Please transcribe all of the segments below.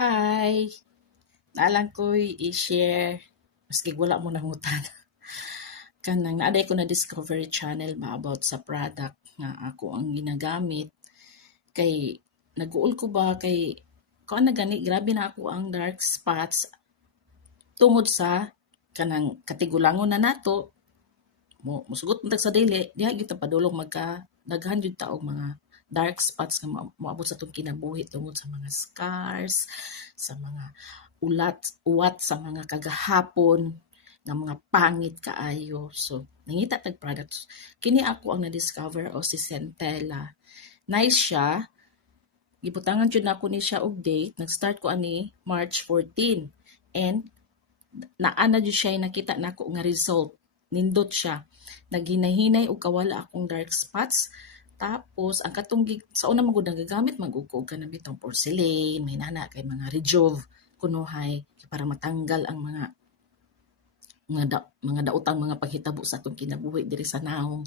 Hi! Naalang ko'y i-share, maski wala mo nangutan. Kanang naaday ko na Discovery Channel ba about sa product nga ako ang ginagamit. Kay, nag-uol ko ba kay, kung na gani, grabe na ako ang dark spots tungod sa kanang katigulangon na nato, musugot mo sa dili, diha kita padulong magka daghan jud ta og mga dark spots nga moabot sa tong kinabuhi tungod sa mga scars, sa mga uwat sa mga kagahapon nga mga pangit kaayo. So, nangita tag products. Kini ako ang na-discover o si Centella. Nice siya. Gibutangan jud nako ni siya og date. Nag-start ko ani March 14. And naana jud siya nakita nako nga result. Nindot siya. Naghinahinay og kawala akong dark spots. Tapos, ang katong sa una magud nagagamit magugkog ka na bitong porcelain, may nana kay mga Rejove kunuhay para matanggal ang mga daotang mga paghitabo sa atong kinabuhi diri sa naong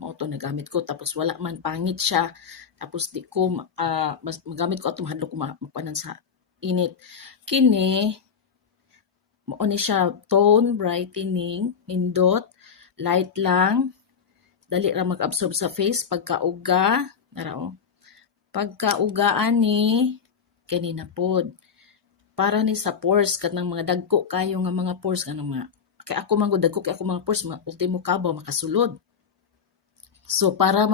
mao to nagamit ko tapos wala man pangit siya tapos di ko magamit ko atong hadlok ko mapanan sa init kini mao ni siya tone brightening nindot light lang dali ra mag-absorb sa face pagkauga narao pagkaugaan ni kanina pod para ni sa pores kanang mga dagko kayo nga mga pores kanang mga kay ako man dagko kay ako mga pores ultimo kabaw makasulod so para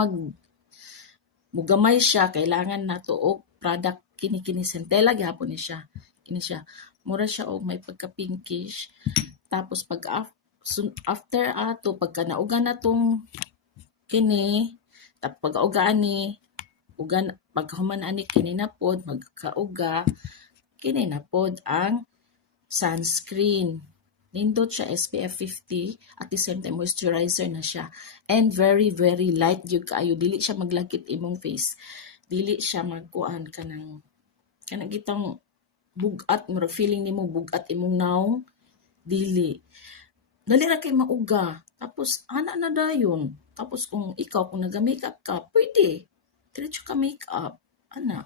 mugamay siya kailangan nato og product kini Centella gyapon ni siya kini siya mura siya og may pagka pinkish tapos after ato pagka nauga na tong kini tapos pag-augaan ni ugan pagkahuman ani kini na pod magkauga kini na pod ang sunscreen. Nindot siya SPF 50 at the same time moisturizer na siya. And very very light gyud kaayo dili siya maglagkit imong face. Dili siya magkuan kanang gitang bugat mo feeling nimo bugat imong naong dili. Dali ra kay mauga. Tapos ana na dayon. Tapos kung ikaw kung naga-makeup ka, pwede. Diretso ka makeup. Ana.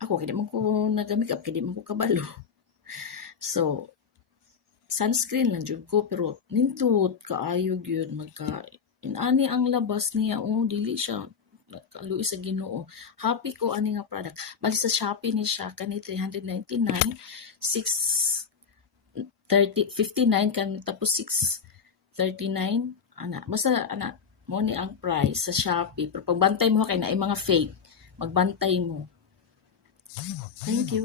Ako kay di man ko naga-makeup kay di man ko kabalo. So, sunscreen lang jud ko pero nindot kaayo gyud inani ang labas niya dili siya kaluoy sa Ginoo. Happy ko ani nga product. Bali sa Shopee ni siya kani 399 630 59 kan tapos 639 ana basta ana mo ni ang price sa Shopee pero pagbantay mo kay naay mga fake magbantay mo. Thank you.